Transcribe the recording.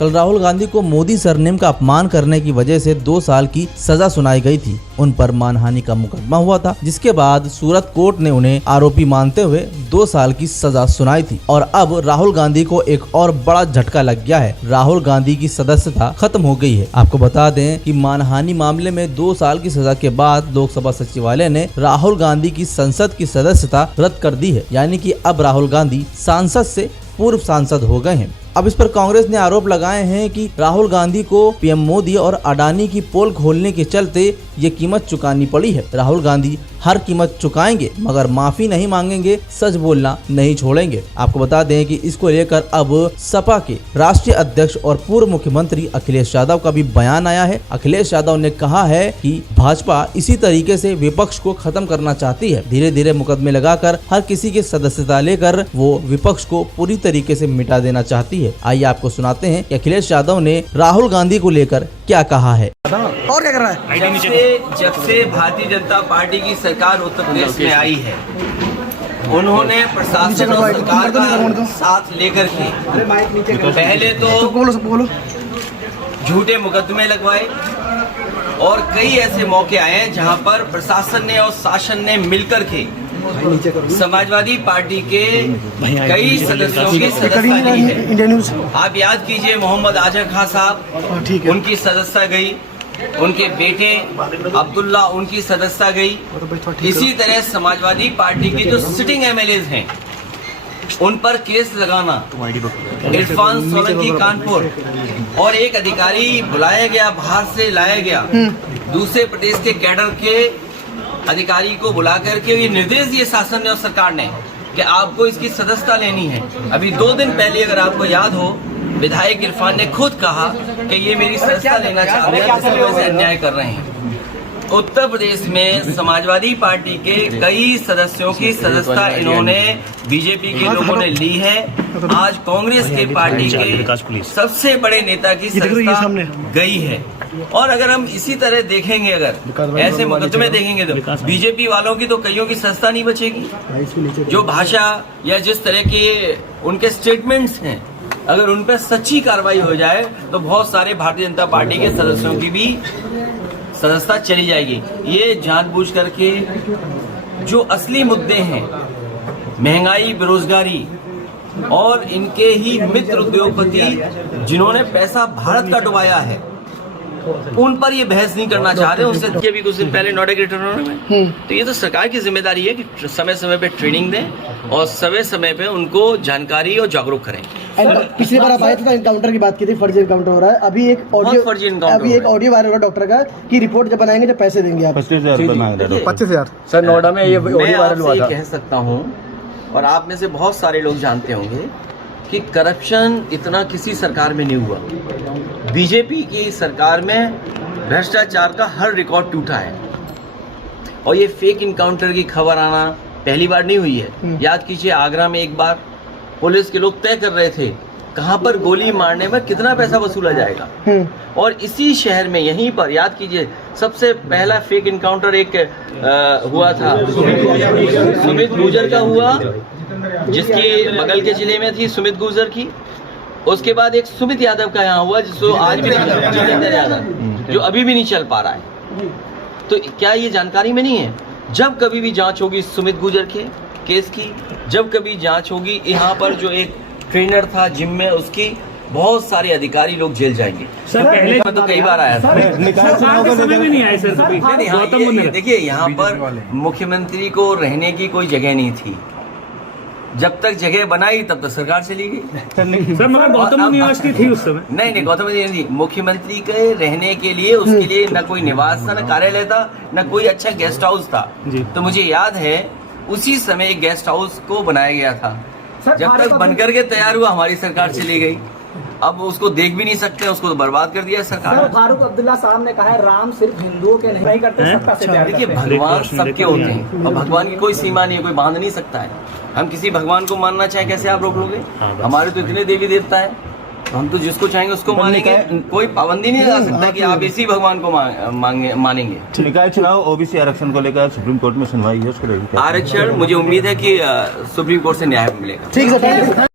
कल राहुल गांधी को मोदी सरनेम का अपमान करने की वजह से 2 साल की सजा सुनाई गई थी। उन पर मानहानि का मुकदमा हुआ था, जिसके बाद सूरत कोर्ट ने उन्हें आरोपी मानते हुए 2 साल की सजा सुनाई थी। और अब राहुल गांधी को एक और बड़ा झटका लग गया है। राहुल गांधी की सदस्यता खत्म हो गई है। आपको बता दें कि मानहानि मामले में 2 साल की सजा के बाद लोकसभा सचिवालय ने राहुल गांधी की संसद की सदस्यता रद्द कर दी है। यानी कि अब राहुल गांधी सांसद से पूर्व सांसद हो गए हैं। अब इस पर कांग्रेस ने आरोप लगाए हैं कि राहुल गांधी को पीएम मोदी और अडानी की पोल खोलने के चलते ये कीमत चुकानी पड़ी है। राहुल गांधी हर कीमत चुकाएंगे मगर माफी नहीं मांगेंगे, सच बोलना नहीं छोड़ेंगे। आपको बता दें कि इसको लेकर अब सपा के राष्ट्रीय अध्यक्ष और पूर्व मुख्यमंत्री अखिलेश यादव का भी बयान आया है। अखिलेश यादव ने कहा है कि भाजपा इसी तरीके से विपक्ष को खत्म करना चाहती है। धीरे धीरे मुकदमे लगाकर हर किसी की सदस्यता लेकर वो विपक्ष को पूरी तरीके से मिटा देना चाहती है। आइए आपको सुनाते हैं कि अखिलेश यादव ने राहुल गांधी को लेकर क्या कहा है। और क्या कर रहा है? जब से भारतीय जनता पार्टी की सरकार उत्तर प्रदेश में आई है, उन्होंने प्रशासन और सरकार का साथ लेकर के पहले तो झूठे मुकदमे लगवाए और कई ऐसे मौके आए हैं जहां पर प्रशासन ने और शासन ने मिलकर के समाजवादी पार्टी के कई सदस्यों की सदस्यता ली है। आप याद कीजिए, मोहम्मद आजम खान साहब, उनकी सदस्यता गई, उनके बेटे अब्दुल्ला, उनकी सदस्यता गई। इसी तरह समाजवादी पार्टी के जो सिटिंग एमएलए हैं उन पर केस लगाना, इरफान सोलंकी कानपुर और एक अधिकारी बुलाया गया, बाहर से लाया गया, दूसरे प्रदेश के कैडर के अधिकारी को बुला करके ये निर्देश दिए शासन ने और सरकार ने कि आपको इसकी सदस्यता लेनी है। अभी 2 दिन पहले अगर आपको याद हो, विधायक इरफान ने खुद कहा कि ये मेरी सदस्यता लेना चाहते हैं, जिसकी वजह से अन्याय कर रहे हैं। उत्तर प्रदेश में समाजवादी पार्टी के कई सदस्यों की सदस्यता इन्होंने बीजेपी के लोगों ने ली है। आज कांग्रेस के पार्टी के सबसे बड़े नेता की सदस्यता गई है। और अगर हम इसी तरह देखेंगे, अगर ऐसे मुकदमे देखेंगे तो बीजेपी वालों की तो कईयों की सदस्यता नहीं बचेगी। जो भाषा या जिस तरह के उनके स्टेटमेंट्स हैं, अगर उन पर सच्ची कार्रवाई हो जाए तो बहुत सारे भारतीय जनता पार्टी के सदस्यों की भी सदस्यता चली जाएगी। ये जानबूझ करके जो असली मुद्दे हैं, महंगाई, बेरोजगारी और इनके ही मित्र उद्योगपति जिन्होंने पैसा भारत का डुबाया है, उन पर ये बहस नहीं करना चाह रहे। उससे भी कुछ दिन पहले नोटिस रिटर्न में, तो ये तो सरकार की जिम्मेदारी है कि समय समय पे ट्रेनिंग दें और समय समय पे उनको जानकारी और जागरूक करें। पिछली बार आप आए थे तो एनकाउंटर की बात की थी, फर्जी एनकाउंटर हो रहा है। अभी एक ऑडियो वायरल हो रहा डॉक्टर का कि रिपोर्ट जब बनाएंगे जब पैसे देंगे आप 25,000 सर। नोएडा में ये ऑडियो वायरल हुआ था। कह सकता हूँ और आप में से बहुत सारे लोग जानते होंगे कि करप्शन इतना किसी सरकार में नहीं हुआ। बीजेपी की सरकार में भ्रष्टाचार का हर रिकॉर्ड टूटा है और ये फेक इनकाउंटर की खबर आना पहली बार नहीं हुई है। याद कीजिए, आगरा में एक बार पुलिस के लोग तय कर रहे थे कहां पर गोली मारने में कितना पैसा वसूला जाएगा, और इसी शहर में यहीं पर याद कीजिए सबसे पहला फेक इनकाउंटर एक हुआ था, सुमित गुर्जर का हुआ, जिसकी बगल के जिले में थी सुमित गुर्जर की। उसके बाद एक सुमित यादव का यहाँ हुआ, जिसको आज भी जितेंद्र यादव, जो अभी भी नहीं चल पा रहा है। तो क्या ये जानकारी में नहीं है? जब कभी भी जांच होगी सुमित गुर्जर के केस की, जब कभी जांच होगी यहाँ पर जो एक ट्रेनर था जिम में, उसकी, बहुत सारे अधिकारी लोग जेल जाएंगे। सर पहले में तो कई बार आया था। देखिए, यहाँ पर मुख्यमंत्री को रहने की कोई जगह नहीं थी। जब तक जगह बनाई तब तक सरकार चली गई। सर मगर गौतम यूनिवर्सिटी थी उस समय। नहीं, गौतम नहीं, मुख्यमंत्री के रहने के लिए उसके लिए न कोई निवास था, न कार्यालय था, न कोई अच्छा गेस्ट हाउस था। तो मुझे याद है उसी समय एक गेस्ट हाउस को बनाया गया था। जब तक बनकर के तैयार हुआ हमारी सरकार चली गई। अब उसको देख भी नहीं सकते, उसको तो बर्बाद कर दिया सरकार। फारूक अब्दुल्ला साहब ने कहा है राम सिर्फ हिंदुओं के नहीं करते, सबका से प्यार। देखिए, भगवान सबके होते हैं और भगवान की कोई सीमा नहीं है, कोई बांध नहीं सकता है। हम किसी भगवान को मानना चाहे कैसे आप रोक लोगे? हमारे तो इतने देवी देवता है, हम तो जिसको चाहेंगे उसको मानेंगे। कोई पाबंदी नहीं लगा सकता कि आप इसी भगवान को मानेंगे। निकाय चुनाव ओबीसी आरक्षण को लेकर सुप्रीम कोर्ट में सुनवाई है, उसको आरक्षण मुझे उम्मीद है कि सुप्रीम कोर्ट से न्याय मिलेगा। ठीक है।